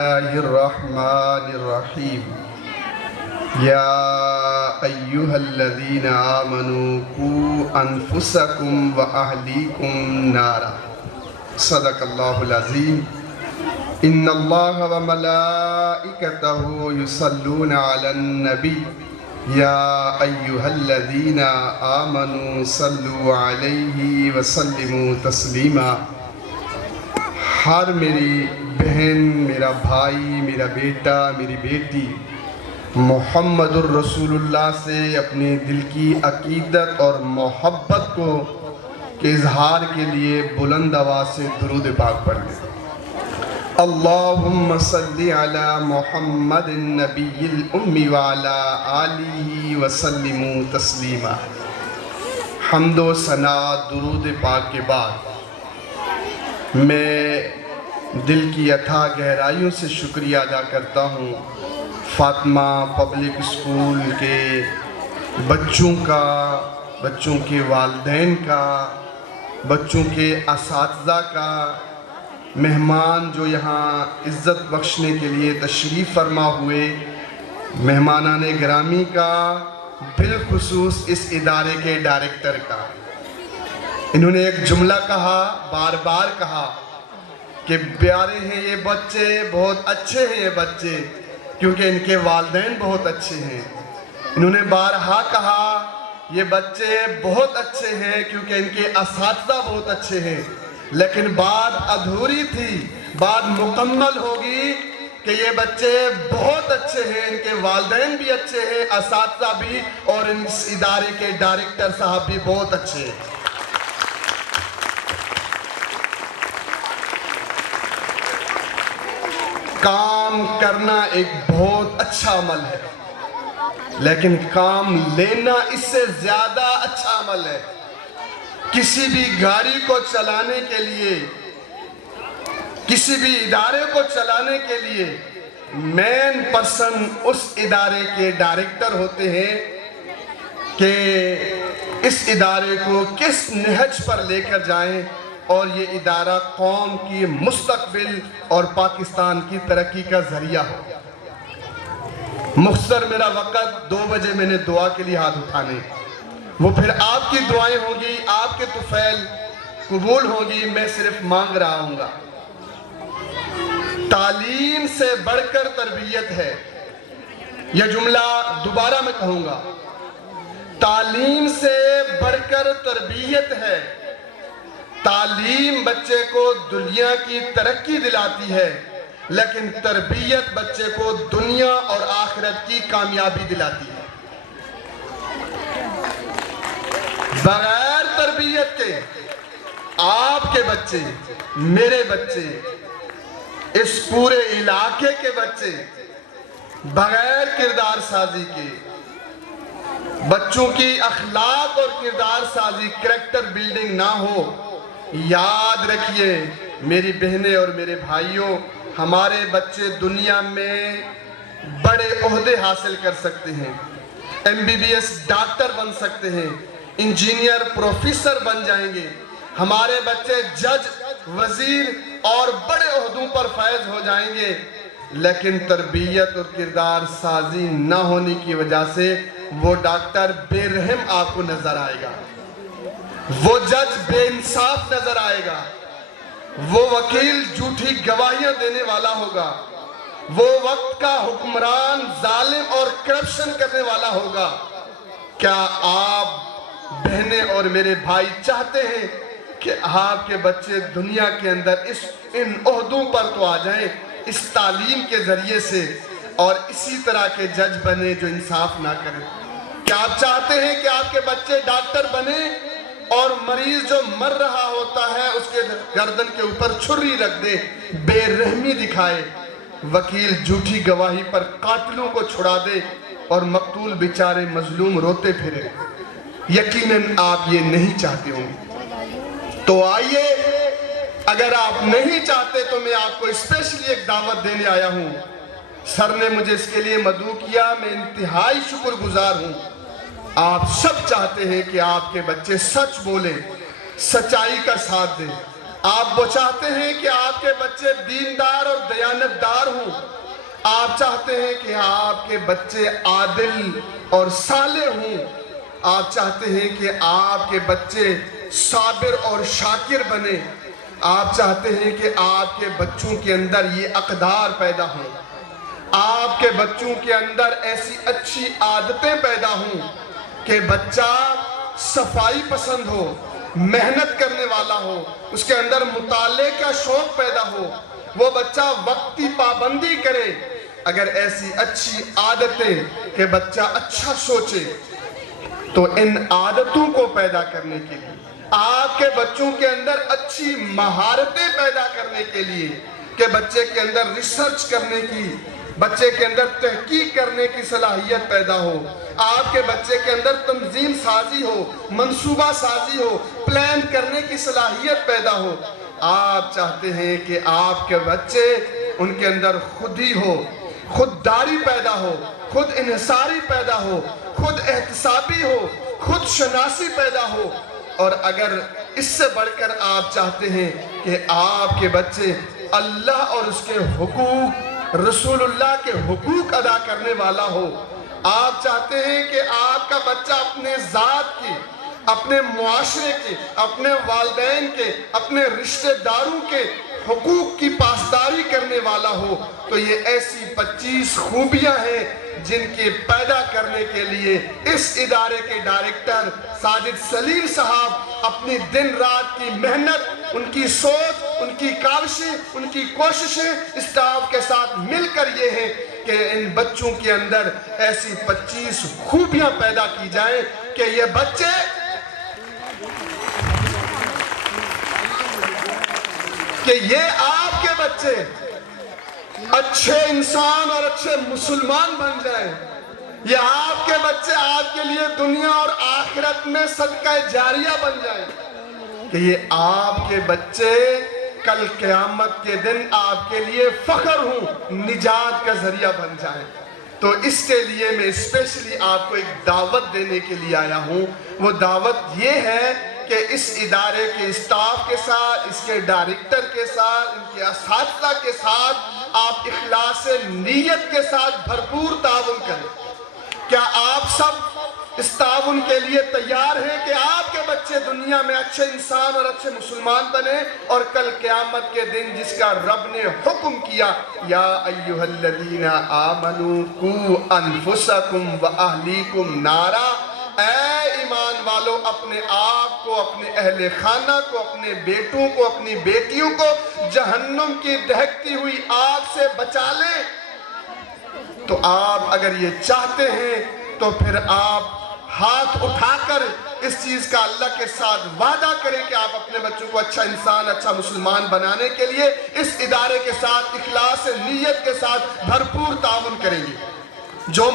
الله الرحمن الرحيم يا أيها الذين آمنوا قوا أنفسكم وأهليكم نارا صدق الله العظيم إن الله وملائكته يصلون على النبي يا أيها الذين آمنوا صلوا عليه وسلموا تسليما ہر میری بہن، میرا بھائی، میرا بیٹا، میری بیٹی محمد الرسول اللہ سے اپنے دل کی عقیدت اور محبت کو کے اظہار کے لیے بلند آواز سے درود پاک پڑھ لیں۔ اللہم صلی علی محمد النبی الامی وعلی آلہ وسلم تسلیما۔ حمد و ثنا درود پاک کے بعد میں دل کی اتھا گہرائیوں سے شکریہ ادا کرتا ہوں فاطمہ پبلک اسکول کے بچوں کا، بچوں کے والدین کا، بچوں کے اساتذہ کا، مہمان جو یہاں عزت بخشنے کے لیے تشریف فرما ہوئے، مہمانان گرامی کا، بالخصوص اس ادارے کے ڈائریکٹر کا۔ انہوں نے ایک جملہ کہا، بار بار کہا کہ پیارے ہیں یہ بچے، بہت اچھے ہیں یہ بچے، کیونکہ ان کے والدین بہت اچھے ہیں۔ انہوں نے بارہا کہا یہ بچے بہت اچھے ہیں کیونکہ ان کے اساتذہ بہت اچھے ہیں، لیکن بات ادھوری تھی، بات مکمل ہوگی کہ یہ بچے بہت اچھے ہیں، ان کے والدین بھی اچھے ہیں، اساتذہ بھی، اور اس ادارے کے ڈائریکٹر صاحب بھی بہت اچھے ہیں۔ کام کرنا ایک بہت اچھا عمل ہے، لیکن کام لینا اس سے زیادہ اچھا عمل ہے۔ کسی بھی گاڑی کو چلانے کے لیے، کسی بھی ادارے کو چلانے کے لیے مین پرسن اس ادارے کے ڈائریکٹر ہوتے ہیں کہ اس ادارے کو کس نہج پر لے کر جائیں اور یہ ادارہ قوم کی مستقبل اور پاکستان کی ترقی کا ذریعہ ہو۔ مختصر میرا وقت، 2 بجے میں نے دعا کے لیے ہاتھ اٹھانے، وہ پھر آپ کی دعائیں ہوں گی، آپ کے طفیل قبول ہوں گی، میں صرف مانگ رہا ہوں گا۔ تعلیم سے بڑھ کر تربیت ہے، یہ جملہ دوبارہ میں کہوں گا، تعلیم سے بڑھ کر تربیت ہے۔ تعلیم بچے کو دنیا کی ترقی دلاتی ہے، لیکن تربیت بچے کو دنیا اور آخرت کی کامیابی دلاتی ہے۔ بغیر تربیت کے آپ کے بچے، میرے بچے، اس پورے علاقے کے بچے بغیر کردار سازی کے، بچوں کی اخلاق اور کردار سازی، کریکٹر بلڈنگ نہ ہو، یاد رکھیے میری بہنیں اور میرے بھائیوں، ہمارے بچے دنیا میں بڑے عہدے حاصل کر سکتے ہیں، MBBS ڈاکٹر بن سکتے ہیں، انجینئر، پروفیسر بن جائیں گے، ہمارے بچے جج، وزیر اور بڑے عہدوں پر فائز ہو جائیں گے، لیکن تربیت اور کردار سازی نہ ہونے کی وجہ سے وہ ڈاکٹر بے رحم آپ کو نظر آئے گا، وہ جج بے انصاف نظر آئے گا، وہ وکیل جھوٹی گواہیاں دینے والا ہوگا، وہ وقت کا حکمران ظالم اور کرپشن کرنے والا ہوگا۔ کیا آپ بہنیں اور میرے بھائی چاہتے ہیں کہ آپ کے بچے دنیا کے اندر ان عہدوں پر تو آ جائیں اس تعلیم کے ذریعے سے، اور اسی طرح کے جج بنے جو انصاف نہ کریں؟ کیا آپ چاہتے ہیں کہ آپ کے بچے ڈاکٹر بنے اور مریض جو مر رہا ہوتا ہے اس کے گردن کے اوپر چھری رکھ دے، بے رحمی دکھائے، وکیل جھوٹی گواہی پر قاتلوں کو چھڑا دے اور مقتول بیچارے مظلوم روتے پھرے؟ یقیناً آپ یہ نہیں چاہتے ہوں۔ تو آئیے، اگر آپ نہیں چاہتے تو میں آپ کو اسپیشلی ایک دعوت دینے آیا ہوں۔ سر نے مجھے اس کے لیے مدعو کیا، میں انتہائی شکر گزار ہوں۔ آپ سب چاہتے ہیں کہ آپ کے بچے سچ بولیں، سچائی کا ساتھ دیں، آپ وہ چاہتے ہیں کہ آپ کے بچے دیندار اور دیانتدار ہوں، آپ چاہتے ہیں کہ آپ کے بچے عادل اور صالح ہوں، آپ چاہتے ہیں کہ آپ کے بچے صابر اور شاکر بنے، آپ چاہتے ہیں کہ آپ کے بچوں کے اندر یہ اقدار پیدا ہوں، آپ کے بچوں کے اندر ایسی اچھی عادتیں پیدا ہوں کہ بچہ صفائی پسند ہو، محنت کرنے والا ہو، اس کے اندر مطالعے کا شوق پیدا ہو، وہ بچہ وقت کی پابندی کرے۔ اگر ایسی اچھی عادتیں کہ بچہ اچھا سوچے، تو ان عادتوں کو پیدا کرنے کے لیے، آپ کے بچوں کے اندر اچھی مہارتیں پیدا کرنے کے لیے کہ بچے کے اندر ریسرچ کرنے کی، بچے کے اندر تحقیق کرنے کی صلاحیت پیدا ہو، آپ کے بچے کے اندر تنظیم سازی ہو، منصوبہ سازی ہو، پلان کرنے کی صلاحیت پیدا ہو، آپ چاہتے ہیں کہ آپ کے بچے ان کے اندر خودی ہو، خودداری پیدا ہو، خود انحصاری پیدا ہو، خود احتسابی ہو، خود شناسی پیدا ہو، اور اگر اس سے بڑھ کر آپ چاہتے ہیں کہ آپ کے بچے اللہ اور اس کے حقوق، رسول اللہ کے حقوق ادا کرنے والا ہو، آپ چاہتے ہیں کہ آپ کا بچہ اپنے ذات کی، اپنے معاشرے کے، اپنے والدین کے، اپنے رشتہ داروں کے حقوق کی پاسداری کرنے والا ہو، تو یہ ایسی 25 خوبیاں ہیں جن کے پیدا کرنے کے لیے اس ادارے کے ڈائریکٹر ساجد سلیم صاحب اپنی دن رات کی محنت، ان کی سوچ، ان کی کاوشیں، ان کی کوششیں اسٹاف کے ساتھ مل کر یہ ہیں کہ ان بچوں کے اندر ایسی 25 خوبیاں پیدا کی جائیں کہ یہ بچے آپ کے بچے اچھے انسان اور اچھے مسلمان بن جائیں، یہ آپ کے بچے آپ کے لیے دنیا اور آخرت میں صدقہ جاریہ بن جائیں، کہ یہ آپ کے بچے کل قیامت کے دن آپ کے لیے فخر ہوں، نجات کا ذریعہ بن جائیں۔ تو اس کے لیے میں اسپیشلی آپ کو ایک دعوت دینے کے لیے آیا ہوں، وہ دعوت یہ ہے کہ اس ادارے کے اسٹاف کے ساتھ، اس کے ڈائریکٹر کے ساتھ، ان کے اساتذہ کے ساتھ آپ اخلاص نیت کے ساتھ بھرپور تعاون کریں۔ کیا آپ سب اس تعاون کے لیے تیار ہیں کہ آپ کے بچے دنیا میں اچھے انسان اور اچھے مسلمان بنے، اور کل قیامت کے دن جس کا رب نے حکم کیا، یا ایھا الذین آمنوا قوا انفسکم واہلیکم نارا، اے ایمان والو اپنے آپ کو، اپنے اہل خانہ کو، اپنے بیٹوں کو، اپنی بیٹیوں کو جہنم کی دہکتی ہوئی آگ سے بچا لیں۔ تو آپ اگر یہ چاہتے ہیں تو پھر آپ ہاتھ اٹھا کر اس چیز کا اللہ کے ساتھ وعدہ کریں کہ آپ اپنے بچوں کو اچھا انسان، اچھا مسلمان بنانے کے لیے اس ادارے کے ساتھ اخلاص نیت کے ساتھ بھرپور تعاون کریں گے۔ جو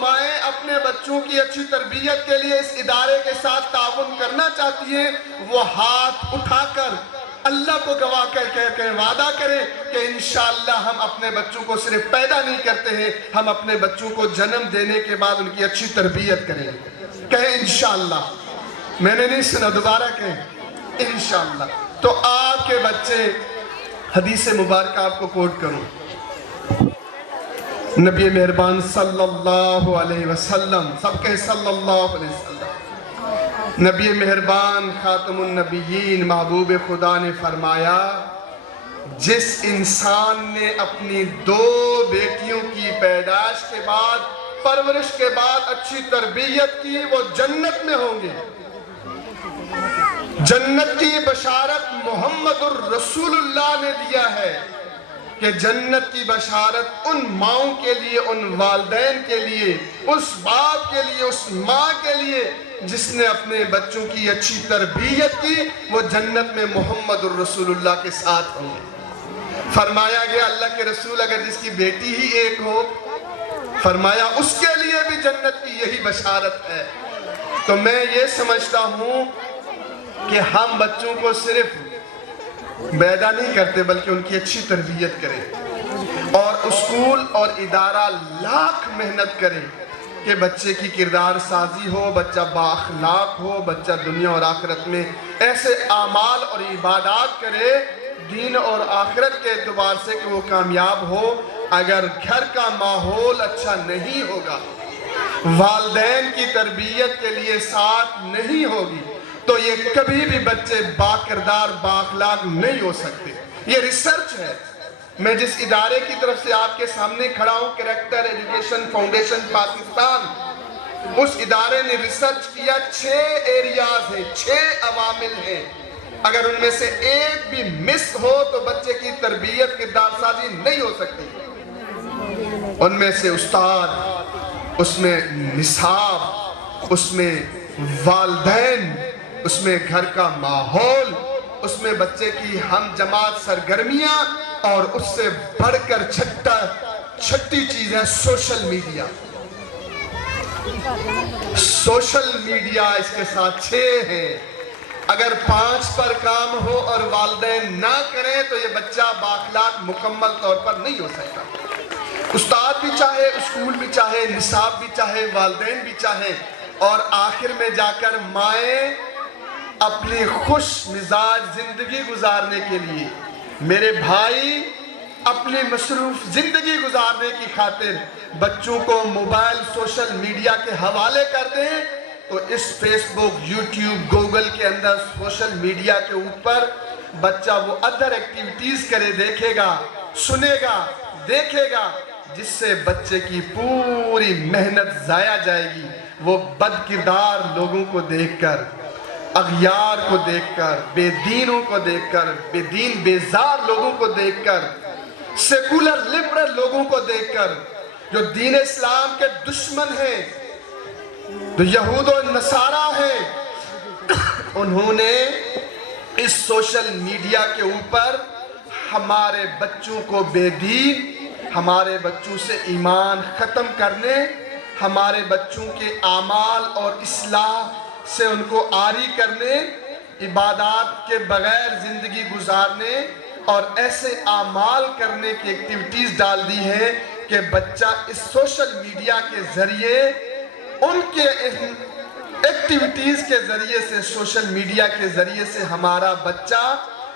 مائیں اپنے بچوں کی اچھی تربیت کے لیے اس ادارے کے ساتھ تعاون کرنا چاہتی ہیں، وہ ہاتھ اٹھا کر اللہ کو گواہ کر کے وعدہ کریں کہ انشاءاللہ ہم اپنے بچوں کو صرف پیدا نہیں کرتے ہیں، ہم اپنے بچوں کو جنم دینے کے بعد ان کی اچھی تربیت کریں۔ کہیں انشاءاللہ، میں نے نہیں سنا، دوبارہ کہیں انشاءاللہ۔ تو آپ کے بچے، حدیث مبارکہ آپ کو کوٹ کروں، نبی مہربان صلی اللہ علیہ وسلم، سب کہیں صلی اللہ علیہ وسلم، نبی مہربان خاتم النبیین محبوب خدا نے فرمایا، جس انسان نے اپنی 2 بیٹیوں کی پیدائش کے بعد، پرورش کے بعد اچھی تربیت کی، وہ جنت میں ہوں گے۔ جنت کی بشارت محمد الرسول اللہ نے دیا ہے کہ جنت کی بشارت ان ماؤں کے لیے، ان والدین کے لیے، اس باپ کے لیے، اس ماں کے لیے جس نے اپنے بچوں کی اچھی تربیت کی، وہ جنت میں محمد الرسول اللہ کے ساتھ ہوں گے۔ فرمایا گیا اللہ کے رسول اگر جس کی بیٹی ہی ایک ہو، فرمایا اس کے لیے بھی جنت کی یہی بشارت ہے۔ تو میں یہ سمجھتا ہوں کہ ہم بچوں کو صرف پیدا نہیں کرتے بلکہ ان کی اچھی تربیت کریں، اور اسکول اور ادارہ لاکھ محنت کریں کہ بچے کی کردار سازی ہو، بچہ بااخلاق ہو، بچہ دنیا اور آخرت میں ایسے اعمال اور عبادات کرے دین اور آخرت کے اعتبار سے کہ وہ کامیاب ہو۔ اگر گھر کا ماحول اچھا نہیں ہوگا، والدین کی تربیت کے لیے ساتھ نہیں ہوگی، تو یہ کبھی بھی بچے باکردار بااخلاق نہیں ہو سکتے۔ یہ ریسرچ ہے۔ میں جس ادارے کی طرف سے آپ کے سامنے کھڑا ہوں، کریکٹر ایجوکیشن فاؤنڈیشن پاکستان، اس ادارے نے ریسرچ کیا 6 ایریاز ہیں، 6 عوامل ہیں۔ اگر ان میں سے ایک بھی مس ہو تو بچے کی تربیت کردار سازی نہیں ہو سکتی۔ ان میں سے استاد، اس میں نصاب، اس میں والدین، اس میں گھر کا ماحول، اس میں بچے کی ہم جماعت سرگرمیاں، اور اس سے بڑھ کر چھٹی چیز ہے سوشل میڈیا۔ سوشل میڈیا اس کے ساتھ 6 ہیں۔ اگر 5 پر کام ہو اور والدین نہ کریں تو یہ بچہ بااخلاق مکمل طور پر نہیں ہو سکتا۔ استاد بھی چاہے، اسکول بھی چاہے، نصاب بھی چاہے، والدین بھی چاہے، اور آخر میں جا کر مائیں اپنی خوش مزاج زندگی گزارنے کے لیے، میرے بھائی اپنی مصروف زندگی گزارنے کی خاطر بچوں کو موبائل سوشل میڈیا کے حوالے کر دیں، تو اس فیس بک، یوٹیوب، گوگل کے اندر سوشل میڈیا کے اوپر بچہ وہ ادر ایکٹیویٹیز کرے دیکھے گا، سنے گا، دیکھے گا، جس سے بچے کی پوری محنت ضائع جائے گی۔ وہ بد کردار لوگوں کو دیکھ کر، اغیار کو دیکھ کر، بے دینوں کو دیکھ کر، بے دین بیزار لوگوں کو دیکھ کر، سیکولر لبرل لوگوں کو دیکھ کر، جو دین اسلام کے دشمن ہیں، جو یہود و نصارہ ہیں، انہوں نے اس سوشل میڈیا کے اوپر ہمارے بچوں کو بے دین، ہمارے بچوں سے ایمان ختم کرنے، ہمارے بچوں کے اعمال اور اصلاح سے ان کو عاری کرنے، عبادات کے بغیر زندگی گزارنے اور ایسے اعمال کرنے کی ایکٹیویٹیز ڈال دی ہے کہ بچہ اس سوشل میڈیا کے ذریعے، ان کے ایکٹیویٹیز کے ذریعے سے، سوشل میڈیا کے ذریعے سے ہمارا بچہ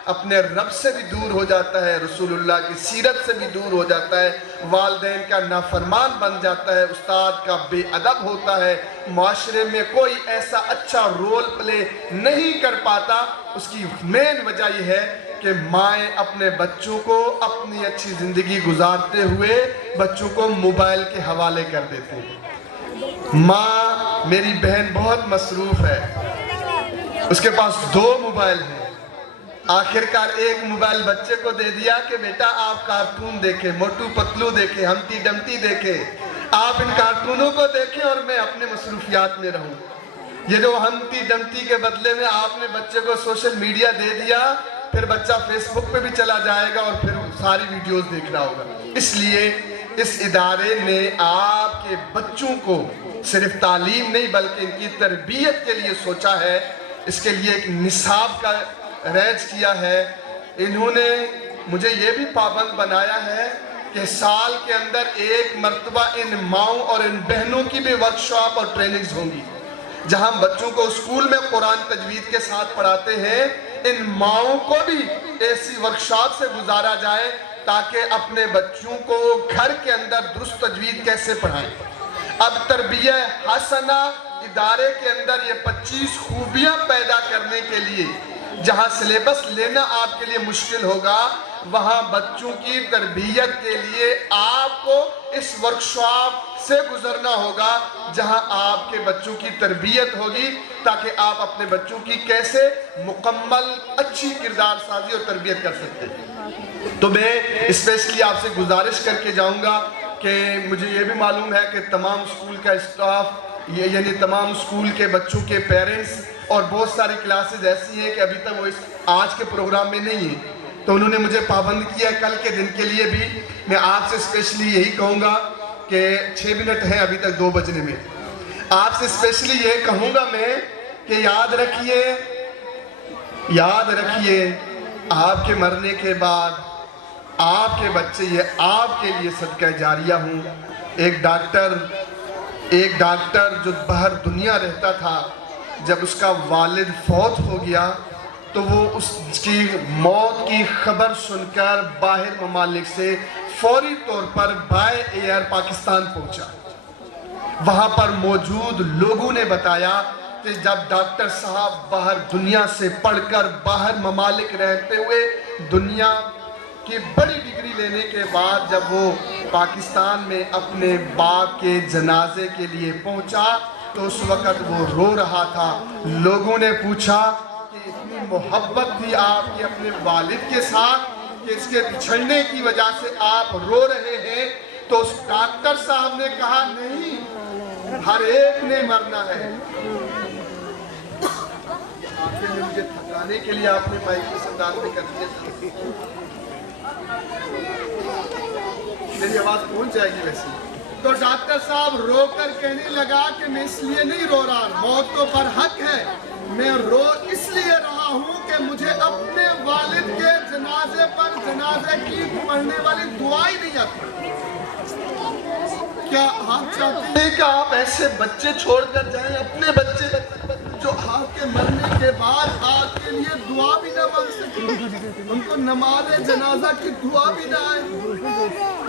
اپنے رب سے بھی دور ہو جاتا ہے، رسول اللہ کی سیرت سے بھی دور ہو جاتا ہے، والدین کا نافرمان بن جاتا ہے، استاد کا بے ادب ہوتا ہے، معاشرے میں کوئی ایسا اچھا رول پلے نہیں کر پاتا۔ اس کی مین وجہ یہ ہے کہ مائیں اپنے بچوں کو اپنی اچھی زندگی گزارتے ہوئے بچوں کو موبائل کے حوالے کر دیتے ہیں۔ ماں، میری بہن بہت مصروف ہے، اس کے پاس 2 موبائل ہیں، آخر کار ایک موبائل بچے کو دے دیا کہ بیٹا آپ کارٹون دیکھیں، موٹو پتلو دیکھیں، ہمٹی ڈمٹی دیکھیں، آپ ان کارٹونوں کو دیکھیں اور میں اپنے مصروفیات میں رہوں۔ یہ جو ہمٹی ڈمٹی کے بدلے میں آپ نے بچے کو سوشل میڈیا دے دیا، پھر بچہ فیس بک پہ بھی چلا جائے گا اور پھر ساری ویڈیوز دیکھ رہا ہوگا۔ اس لیے اس ادارے نے آپ کے بچوں کو صرف تعلیم نہیں بلکہ ان کی تربیت کے لیے سوچا ہے، اس کے لیے ایک نصاب کا ریج کیا ہے۔ انہوں نے مجھے یہ بھی پابند بنایا ہے کہ سال کے اندر 1 مرتبہ ان ماؤں اور ان بہنوں کی بھی ورکشاپ اور ٹریننگز ہوں گی، جہاں بچوں کو اسکول میں قرآن تجوید کے ساتھ پڑھاتے ہیں، ان ماؤں کو بھی ایسی ورکشاپ سے گزارا جائے تاکہ اپنے بچوں کو گھر کے اندر درست تجوید کیسے پڑھائیں۔ اب تربیت حسنہ ادارے کے اندر یہ 25 خوبیاں پیدا کرنے کے لیے، جہاں سلیبس لینا آپ کے لیے مشکل ہوگا، وہاں بچوں کی تربیت کے لیے آپ کو اس ورکشاپ سے گزرنا ہوگا، جہاں آپ کے بچوں کی تربیت ہوگی تاکہ آپ اپنے بچوں کی کیسے مکمل اچھی کردار سازی اور تربیت کر سکتے ہیں۔ تو میں اسپیشلی آپ سے گزارش کر کے جاؤں گا کہ مجھے یہ بھی معلوم ہے کہ تمام اسکول کا اسٹاف، یعنی تمام اسکول کے بچوں کے پیرنٹس اور بہت ساری کلاسز ایسی ہیں کہ ابھی تک وہ اس آج کے پروگرام میں نہیں ہیں، تو انہوں نے مجھے پابند کیا کل کے دن کے لیے بھی۔ میں آپ سے اسپیشلی یہی کہوں گا کہ 6 منٹ ہیں ابھی تک 2 بجنے میں، آپ سے اسپیشلی یہ کہوں گا میں کہ یاد رکھیے آپ کے مرنے کے بعد آپ کے بچے یہ آپ کے لیے صدقہ جاریہ ہوں۔ ایک ڈاکٹر ایک ڈاکٹر جو باہر دنیا رہتا تھا، جب اس کا والد فوت ہو گیا تو وہ اس کی موت کی خبر سن کر باہر ممالک سے فوری طور پر بائی ایئر پاکستان پہنچا۔ وہاں پر موجود لوگوں نے بتایا کہ جب ڈاکٹر صاحب باہر دنیا سے پڑھ کر باہر ممالک رہتے ہوئے دنیا کی بڑی ڈگری لینے کے بعد جب وہ پاکستان میں اپنے باپ کے جنازے کے لیے پہنچا تو اس وقت وہ رو رہا تھا۔ لوگوں نے پوچھا کہ اتنی محبت تھی آپ کی اپنے والد کے ساتھ کہ اس کے بچھڑنے کی وجہ سے آپ رو رہے ہیں؟ تو اس ڈاکٹر صاحب نے کہا نہیں، ہر ایک نے مرنا ہے۔ آخر میں مجھے تھکانے کے لیے آپ نے مائک کی صدات میں کر دیا۔ میری آواز پہنچ جائے گی ویسے۔ تو ڈاکٹر صاحب رو کر کہنے لگا کہ میں اس لیے نہیں رو رہا، موت تو برحق ہے، میں رو اس لیے رہا ہوں کہ مجھے اپنے والد کے جنازے پر جنازے کی پڑھنے والی دعائی نہیں آتی۔ کیا آپ چاہتے ہیں کہ آپ ایسے بچے چھوڑ کر جائیں، اپنے بچے جو آپ کے مرنے کے بعد آپ کے لیے دعا بھی نہ مانگ سکیں، ان کو نماز جنازہ کی دعا بھی نہ آئے؟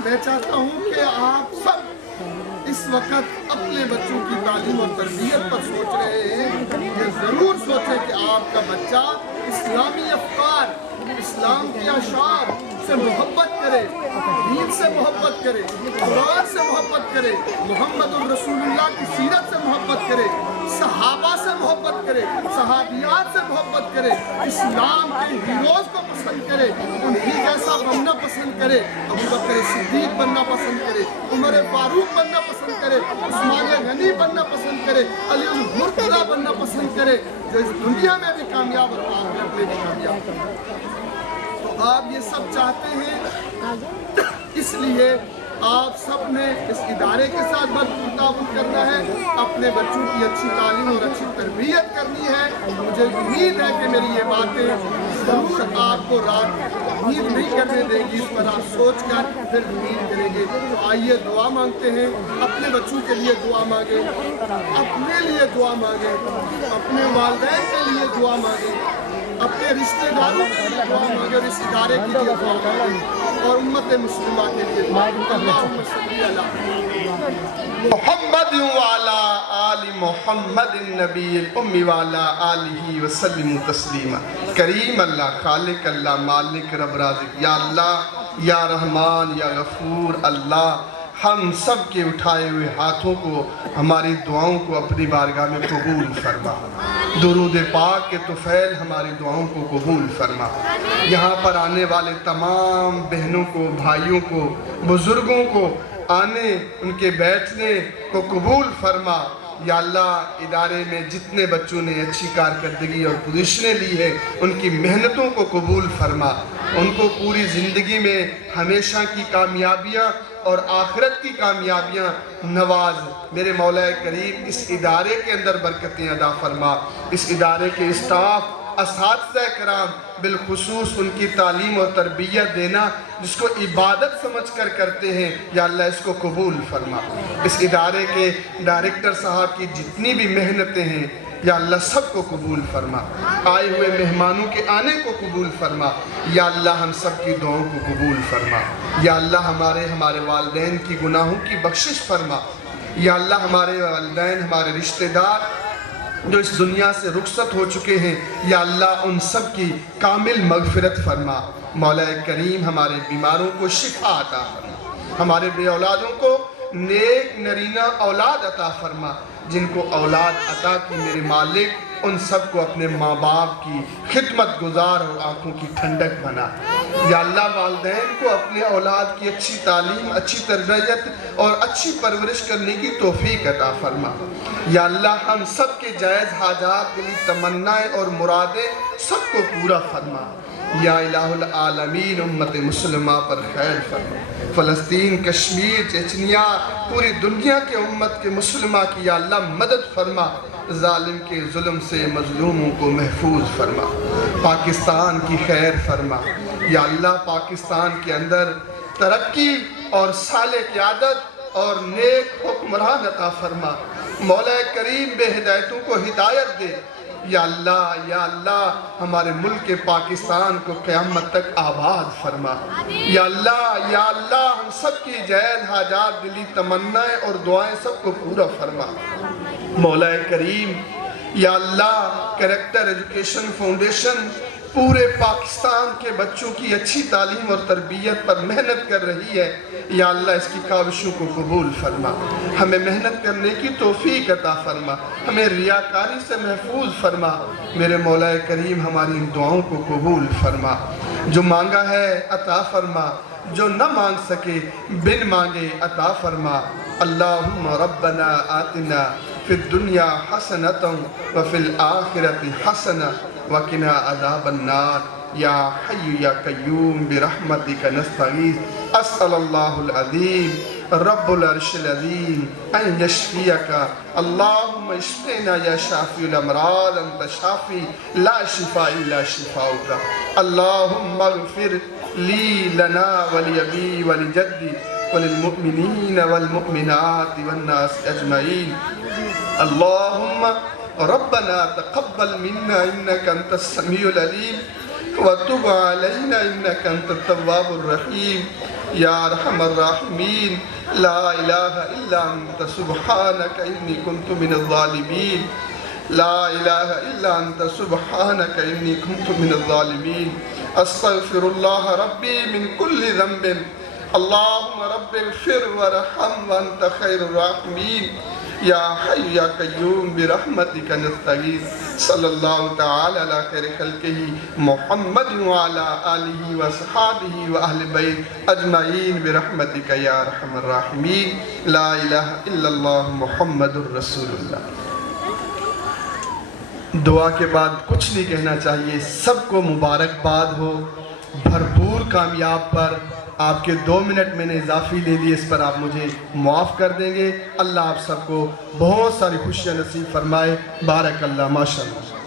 میں چاہتا ہوں کہ آپ سب اس وقت اپنے بچوں کی تعلیم اور تربیت پر سوچ رہے ہیں، یہ ضرور سوچیں کہ آپ کا بچہ اسلامی افکار، اسلام کے اشعار سے محبت کرے، دین سے محبت کرے، قرآن سے محبت کرے، محمد الرسول اللہ کی سیرت سے محبت کرے، صحابہ سے محبت کرے، صحابیات سے محبت کرے، اسلام کے ہیروز کو پسند کرے، انہی جیسا بننا پسند کرے، ابوبکر صدیق بننا پسند کرے، عمر فاروق بننا پسند کرے، عثمان غنی بننا پسند کرے، علی المرتضیٰ بننا پسند کرے، جو اس دنیا میں بھی کامیاب اور آخرت میں بھی کامیاب کرے۔ تو آپ یہ سب چاہتے ہیں، اس لیے آپ سب نے اس ادارے کے ساتھ بھرپور تعاون کرنا ہے، اپنے بچوں کی اچھی تعلیم اور اچھی تربیت کرنی ہے۔ مجھے امید ہے کہ میری یہ باتیں ضرور آپ کو رات امید نہیں کرنے دیں گی، اس پر آپ سوچ کر پھر امید کریں گے۔ تو آئیے دعا مانگتے ہیں، اپنے بچوں کے لیے دعا مانگیں، اپنے لیے دعا مانگیں، اپنے والدین کے لیے دعا مانگیں، اپنے رشتہ داروں کے لیے دعا مانگیں اور اس ادارے کے لیے دعا مانگیں اور امت مسلمہ کے لیے دعا مانگیں۔ اللہم صلی علی محمد وعلا آل محمد النبی الامی وعلا آلہ وسلم تسلیما۔ کریم اللہ، خالق اللہ، مالک رب رازق، یا اللہ، یا رحمان، یا غفور اللہ، ہم سب کے اٹھائے ہوئے ہاتھوں کو، ہماری دعاؤں کو اپنی بارگاہ میں قبول فرما۔ درود پاک کے طفیل ہماری دعاؤں کو قبول فرما۔ یہاں پر آنے والے تمام بہنوں کو، بھائیوں کو، بزرگوں کو آنے، ان کے بیٹھنے کو قبول فرما۔ یا اللہ، ادارے میں جتنے بچوں نے اچھی کارکردگی اور پوزیشنیں لی ہے، ان کی محنتوں کو قبول فرما، ان کو پوری زندگی میں ہمیشہ کی کامیابیاں اور آخرت کی کامیابیاں نواز۔ میرے مولا کریم، اس ادارے کے اندر برکتیں عطا فرما، اس ادارے کے اسٹاف، اساتذہ کرام، بالخصوص ان کی تعلیم اور تربیت دینا جس کو عبادت سمجھ کر کرتے ہیں، یا اللہ اس کو قبول فرما۔ اس ادارے کے ڈائریکٹر صاحب کی جتنی بھی محنتیں ہیں، یا اللہ سب کو قبول فرما، آئے ہوئے مہمانوں کے آنے کو قبول فرما، یا اللہ ہم سب کی دعاؤں کو قبول فرما، یا اللہ ہمارے والدین کی گناہوں کی بخشش فرما، یا اللہ ہمارے والدین، ہمارے رشتہ دار جو اس دنیا سے رخصت ہو چکے ہیں، یا اللہ ان سب کی کامل مغفرت فرما۔ مولا کریم، ہمارے بیماروں کو شفا عطا فرما، ہمارے بے اولادوں کو نیک نرینہ اولاد عطا فرما، جن کو اولاد عطا کی میرے مالک، ان سب کو اپنے ماں باپ کی خدمت گزار اور آنکھوں کی ٹھنڈک بنا۔ یا اللہ، والدین کو اپنے اولاد کی اچھی تعلیم، اچھی تربیت اور اچھی پرورش کرنے کی توفیق عطا فرما۔ یا اللہ، ہم سب کے جائز حاجات، دلی تمنائیں اور مرادیں سب کو پورا فرما۔ یا الہ العالمین، امت مسلمہ پر خیر فرما، فلسطین، کشمیر، چچنیا، پوری دنیا کے امت کے مسلمہ کی یا اللہ مدد فرما، ظالم کے ظلم سے مظلوموں کو محفوظ فرما، پاکستان کی خیر فرما۔ یا اللہ، پاکستان کے اندر ترقی اور صالح قیادت اور نیک حکمران عطا فرما۔ مولا کریم بے ہدایتوں کو ہدایت دے۔ یا اللہ ہمارے ملک پاکستان کو قیامت تک آباد فرما۔ یا اللہ ہم سب کی جائز حاجات، دلی تمنائیں اور دعائیں سب کو پورا فرما۔ مولا کریم یا اللہ کریکٹر ایجوکیشن فاؤنڈیشن پورے پاکستان کے بچوں کی اچھی تعلیم اور تربیت پر محنت کر رہی ہے۔ یا اللہ اس کی کاوشوں کو قبول فرما، ہمیں محنت کرنے کی توفیق عطا فرما، ہمیں ریاکاری سے محفوظ فرما۔ میرے مولا کریم ہماری ان دعاؤں کو قبول فرما۔ جو مانگا ہے عطا فرما، جو نہ مانگ سکے بن مانگے عطا فرما۔ اللہم ربنا آتنا فی الدنیا حسنۃ وفی الآخرۃ حسنہ وقنا عذاب النار۔ یا حی یا قیوم برحمتک نستغیث۔ اسأل اللہ العظیم رب العرش العظیم ان یشفیک۔ اللہم اشفنا یا شافی الامراض، انت شافی لا شفاء الا شفاؤک۔ اللہم اغفر لی لنا ولی ولجدی وللمؤمنین والمؤمنات والناس اجمعین۔ اللہم ربنا تقبل منا انك انت السميع العليم وتب علينا انك انت التواب الرحيم يا ارحم الراحمين لا اله الا انت سبحانك اني كنت من الظالمين لا اله الا انت سبحانك اني كنت من الظالمين استغفر الله ربي من كل ذنب اللهم رب اغفر وارحم وانت خير الراحمين یا حی یا قیوم برحمتک نستغیث۔ صلی اللہ تعالی علی خیر خلقہ محمد وعلی آلہ وصحابہ واہل بیت اجمعین برحمتک یا ارحم الراحمین۔ لا الہ الا اللہ محمد الرسول اللہ۔ دعا کے بعد کچھ نہیں کہنا چاہیے، سب کو مبارکباد ہو بھرپور کامیاب پر۔ آپ کے 2 منٹ میں نے اضافی لے لیے، اس پر آپ مجھے معاف کر دیں گے۔ اللہ آپ سب کو بہت ساری خوشیاں نصیب فرمائے۔ بارک اللہ، ماشاءاللہ۔